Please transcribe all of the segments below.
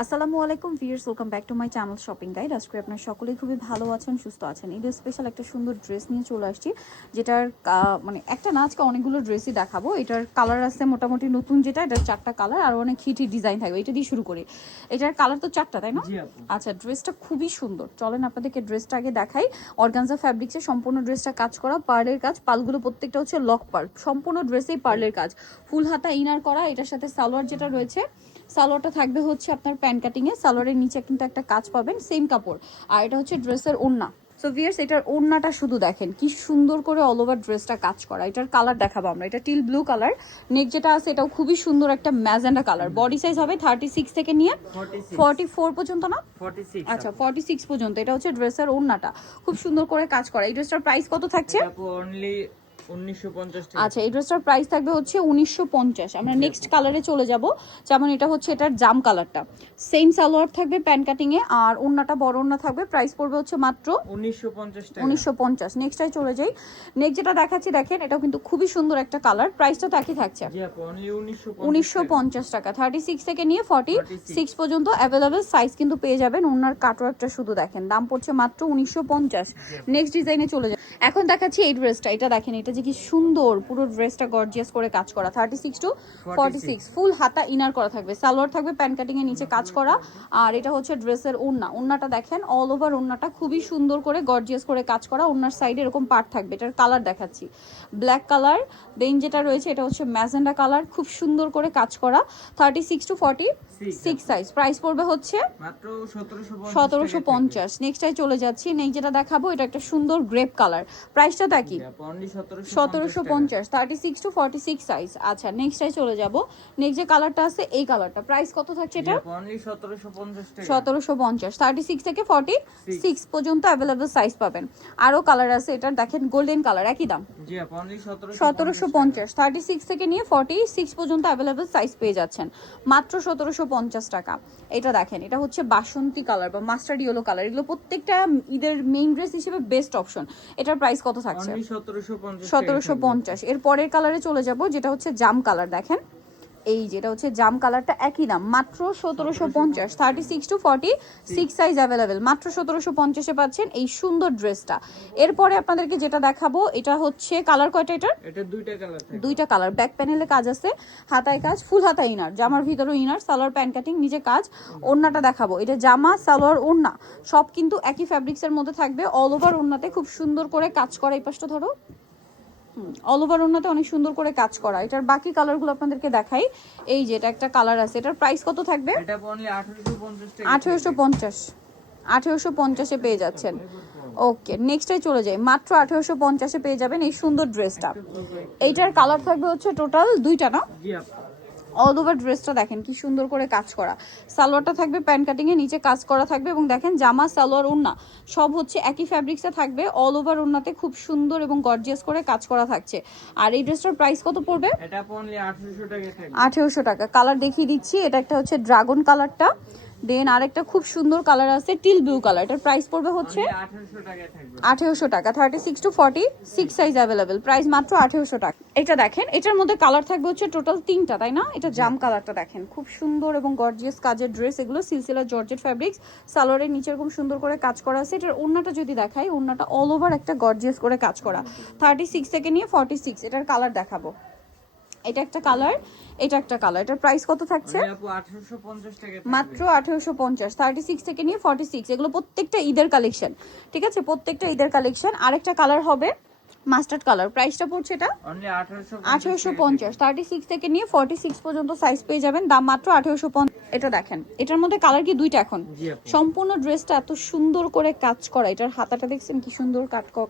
আসসালামু আলাইকুম viewers, welcome back to my channel shopping guide. আজকে আপনারা সকলেই খুবই ভালো আছেন, সুস্থ আছেন। ঈদের স্পেশাল একটা সুন্দর ড্রেস নিয়ে চলে আসছি, যেটার মানে একটা না, আজকে অনেকগুলো ড্রেসই দেখাবো। এটার কালার আছে মোটামুটি নতুন, যেটা এটার 4টা কালার আর অনেক হিটি ডিজাইন থাকবে। এটা দিয়ে শুরু করি। এটার কালার তো 4টা, তাই না? আচ্ছা, ড্রেসটা খুবই সুন্দর। চলেন আপনাদেরকে ড্রেসটা আগে দেখাই। অর্গানজা ফ্যাব্রিক্সে সম্পূর্ণ ড্রেসটা কাজ করা, পার্লের কাজ। পালগুলো প্রত্যেকটা হচ্ছে লক পার্ল, সম্পূর্ণ ড্রেসেই পার্লের কাজ। ফুল হাতা ইনার করা। এটার সাথে সালোয়ার যেটা রয়েছে, সালোয়ারটা থাকবে হচ্ছে আপনার প্যান্ট কাটিং এ। সালোয়ারের নিচে কিন্তু একটা কাজ পাবেন, সেম কাপড়। আর এটা হচ্ছে ড্রেসের ওড়না। সো ভিউয়ার্স, এটার ওড়নাটা শুধু দেখেন কি সুন্দর করে অল ওভার ড্রেসটা কাজ করা। এটার কালার দেখাবো আমরা। এটা টিল ব্লু কালার। নেক যেটা আছে এটাও খুবই সুন্দর একটা ম্যাজেন্ডা কালার। বডি সাইজ হবে 36 থেকে নিয়ে 44 পর্যন্ত, না 46। আচ্ছা 46 পর্যন্ত। এটা হচ্ছে ড্রেসের ওড়নাটা, খুব সুন্দর করে কাজ করা। এই ড্রেসটার প্রাইস কত থাকছে? অনলি 1950 টাকা। আচ্ছা, এই ড্রেসটার প্রাইস থাকবে হচ্ছে 1950। আমরা নেক্সট কালারে চলে যাব। যেমন এটা হচ্ছে এটার জাম কালারটা, সেম সালোয়ার থাকবে প্যান্ট কাটিং এ, আর ওড়নাটা বড় ওড়না থাকবে। প্রাইস পড়বে হচ্ছে মাত্র 1950 টাকা। 1950। নেক্সটটাই চলে যাই। নেক্সট যেটা দেখাচ্ছি দেখেন, এটাও কিন্তু খুবই সুন্দর একটা কালার। প্রাইসটা তো একই থাকছে, জি আপু, অনলি 1950 টাকা। 36 থেকে নিয়ে 46 পর্যন্ত অ্যাভেলেবেল সাইজ কিন্তু পেয়ে যাবেন। ওনার কাটওয়ার্কটা শুধু দেখেন, দাম পড়ছে মাত্র 1950। নেক্সট ডিজাইনে চলে যায়। এখন দেখাচ্ছি এই ড্রেসটা। এটা দেখেন, এটা যে কি সুন্দর, পুরো ড্রেসটা গর্জিয়াস করে কাজ করা। 36 টু 46, ফুল হাতা ইনার করা থাকবে। সালোয়ার থাকবে প্যান্ট কাটিং এর নিচে কাজ করা। আর এটা হচ্ছে ড্রেসের ওড়না। ওড়নাটা দেখেন, অল ওভার ওড়নাটা খুবই সুন্দর করে গর্জিয়াস করে কাজ করা। ওড়নার সাইডে এরকম পার্ট থাকবে। এটার কালার দেখাচ্ছি, ব্ল্যাক কালার। দেন যেটা রয়েছে এটা হচ্ছে ম্যাজেন্ডা কালার, খুব সুন্দর করে কাজ করা। 36 টু 46 সাইজ। প্রাইস পড়বে হচ্ছে মাত্র 1750। নেক্সটটাই চলে যাচ্ছি। নেক্সট যেটা দেখাবো, এটা একটা সুন্দর গ্রেপ কালার। প্রাইসটা তা কি? অনলি 1750। 36 to 46 size. আচ্ছা, নেক্সটটাই চলে যাব। নেক্সট যে কালারটা আছে এই কালারটা, প্রাইস কত থাকছে এটা? অনলি 1750 টাকা। 1750। 36 থেকে 46 পর্যন্ত অ্যাভেলেবল সাইজ পাবেন। আরো কালার আছে। এটা দেখেন গোল্ডেন কালার, একই দাম, জি আপু, অনলি 1750। 36 থেকে নিয়ে 46 পর্যন্ত অ্যাভেলেবল সাইজ পেয়ে যাচ্ছেন মাত্র 1750 টাকা। এটা দেখেন, এটা হচ্ছে বাসন্তী কালার বা মাস্টার্ড ইয়েলো কালার। এগুলো প্রত্যেকটা ঈদের মেইন ড্রেস হিসেবে বেস্ট অপশন। এটার প্রাইস কত থাকছে? অনলি 1750। 1750। এর পরের কালারে চলে যাব, যেটা হচ্ছে জাম কালার। দেখেন, এই যেটা হচ্ছে জাম কালারটা, একই দাম, মাত্র 1750। 36 টু 46 সাইজ অ্যাভেলেবেল, মাত্র 1750-এ পাচ্ছেন এই সুন্দর ড্রেসটা। এরপরে আপনাদেরকে যেটা দেখাবো, এটা হচ্ছে কালার কয়টা এটার? এটা দুইটা কালার থাকে। দুইটা কালার। ব্যাক প্যানেলে কাজ আছে, হাতায় কাজ, ফুল হাতা ইনার, জামার ভিতরেও ইনার, সালোয়ার প্যান্ট কাটিং, নিচে কাজ। ওড়নাটা দেখাবো। এটা জামা, সালোয়ার, ওড়না সব কিন্তু একই ফ্যাব্রিক্সের মধ্যে থাকবে। অল ওভার ওড়নাতে খুব সুন্দর করে কাজ করা। এই পাশটা ধরো, অল ওভার ওড়নাতে অনেক সুন্দর করে কাজ করা। এটার বাকি কালারগুলো আপনাদেরকে দেখাই। এই যে এটা একটা কালার আছে, এটার প্রাইস কত থাকবে? এটা অনলি 1850 টাকা। 1850। 1850-এ পেয়ে যাচ্ছেন। ওকে, নেক্সটে চলে যাই। মাত্র 1850-এ পেয়ে যাবেন এই সুন্দর ড্রেসটা। এইটার কালার থাকবে হচ্ছে টোটাল দুইটা, না? জি আপু, অল ওভার ড্রেসটা দেখেন কি সুন্দর করে কাজ করা। সালোয়ারটা থাকবে প্যান্ট কাটিং এ, নিচে কাজ করা থাকবে। এবং দেখেন জামা, সালোয়ার, ওড়না সব হচ্ছে একই ফ্যাব্রিক্সে থাকবে। অল ওভার ওড়নাতে খুব সুন্দর এবং গর্জিয়াস করে কাজ করা থাকছে। আর এই ড্রেসটার প্রাইস কত পড়বে? এটা অনলি 1800 টাকা থাকবে। 1800 টাকা। কালার দেখিয়ে দিচ্ছি। এটা একটা হচ্ছে ড্রাগন কালারটা। দেন আরেকটা খুব সুন্দর কালার আছে টিল ব্লু কালার। এটার প্রাইস পড়বে হচ্ছে 1800 টাকা থাকবে। 1800 টাকা। 36 টু 46 সাইজ অ্যাভেলেবেল, প্রাইস মাত্র 1800 টাকা। এটা দেখেন, এটার মধ্যে কালার থাকবে হচ্ছে টোটাল 3টা, তাই না? এটা জাম কালারটা দেখেন, খুব সুন্দর এবং গর্জিয়াস কাজের ড্রেস। এগুলো সিলসিলা জর্জেট ফ্যাব্রিক্স। সালোয়ারের নিচে এরকম সুন্দর করে কাজ করা আছে। এটার ওড়নাটা যদি দেখাই, ওড়নাটা অল ওভার একটা গর্জিয়াস করে কাজ করা। 36 থেকে নিয়ে 46। এটার কালার দেখাবো। এটা একটা কালার, এটা একটা কালার। এটার প্রাইস কত থাকছে? আপু 1850 টাকা মাত্র 1850। 36 থেকে নিয়ে 46। এগুলো প্রত্যেকটা ঈদের কালেকশন, ঠিক আছে? প্রত্যেকটা ঈদের কালেকশন। আরেকটা কালার হবে মাস্টার্ড কালার। প্রাইসটা পড়ছে এটা অনলি 1850। 36 থেকে নিয়ে 46 পর্যন্ত সাইজ পেয়ে যাবেন, দাম মাত্র 1850। এটা দেখেন, এটার মধ্যে কালার কি দুইটা এখন? জি আপু, সম্পূর্ণ ড্রেসটা এত সুন্দর করে কাজ করা। এটার হাতাটা দেখছেন কি সুন্দর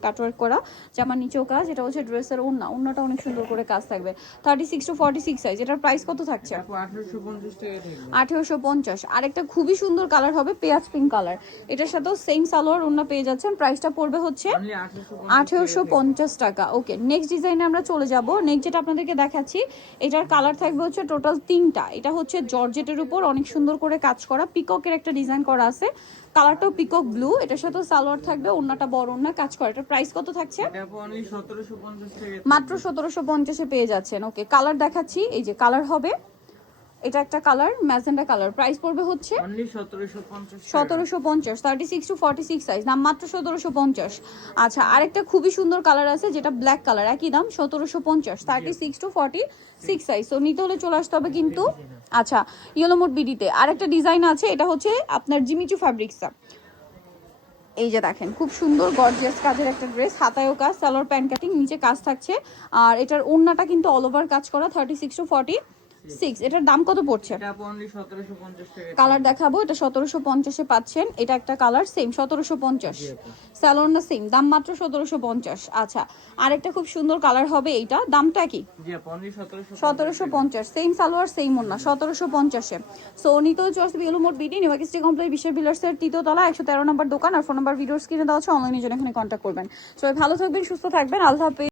কাটওয়ার্ক করা। জামার নিচেও কাজ। এটা হচ্ছে ড্রেসের ওড়না। ওড়নাটা অনেক সুন্দর করে কাজ থাকবে। 36 টু 46 সাইজ। এটার প্রাইস কত থাকছে? আপু 1850 টাকা থাকবে। 1850। আরেকটা খুবই সুন্দর কালার হবে পেঁয়াজ পিঙ্ক কালার। এটার সাথেও সেম সালোয়ার ওড়না পেয়ে যাচ্ছেন। প্রাইসটা পড়বে হচ্ছে অনলি 1850 টাকা। ওকে, নেক্সট ডিজাইনে আমরা চলে যাব। নেক্সট যেটা আপনাদেরকে দেখাচ্ছি, এটার কালার থাকবে হচ্ছে টোটাল 3টা। এটা হচ্ছে জর্জেটের উপর অনেক সুন্দর করে কাজ করা, পিককের একটা ডিজাইন করা আছে। কালারটাও পিকক ব্লু। এটার সাথে সালোয়ার থাকবে, ওড়নাটা বড় ওড়না কাজ করা। এটার প্রাইস কত থাকছে? এটা অনলি 1750 টাকা। মাত্র 1750-এ পেয়ে যাচ্ছেন। ওকে, কালার দেখাচ্ছি। এই যে কালার হবে এটা একটা কালার ম্যাজেন্ডা কালার, প্রাইস পড়বে হচ্ছে অনলি 1750 1750, 36 টু 46 সাইজ, দাম মাত্র 1750। আচ্ছা, আরেকটা খুবই সুন্দর কালার আছে যেটা ব্ল্যাক কালার, একই দাম 1750, 36 টু 46 সাইজ। তো নিতে হলে চলে আসতে হবে কিন্তু। আচ্ছা, ইয়েলো মোড বিডিতে আরেকটা ডিজাইন আছে, এটা হচ্ছে আপনার জিমিচু ফ্যাব্রিক্সটা। এই যে দেখেন খুব সুন্দর গর্জিয়াস কাজের একটা ড্রেস, হাতায়ও কাজ, সালোয়ার প্যান্ট কাটিং, নিচে কাজ থাকছে। আর এটার ওড়নাটা কিন্তু অল ওভার কাজ করা, 36 টু 46। এটার দাম কত পড়ছে? এটা অনলি 1750 টাকা। কালার দেখাবো, এটা 1750-এ পাচ্ছেন। এটা একটা কালার সেম 1750, স্যালোর না সেম, দাম মাত্র 1750। আচ্ছা, আরেকটা খুব সুন্দর কালার হবে, এইটা দামটা কি? জি আপু অনলি 1750, সেম সালোয়ার সেম ওড়না, 1750-এ। সো নিতেও choice yellow mode BD, New Market complex, বিশ্বের বিলার্সের 3য় তলা, 113 নম্বর দোকান। আর ফোন নাম্বার ভিডিওর স্ক্রিনে দেওয়া আছে, অনলাইনে জন্য এখানে কন্ট্যাক্ট করবেন। সবাই ভালো থাকবেন, সুস্থ থাকবেন, আল্লাহ হাফেজ।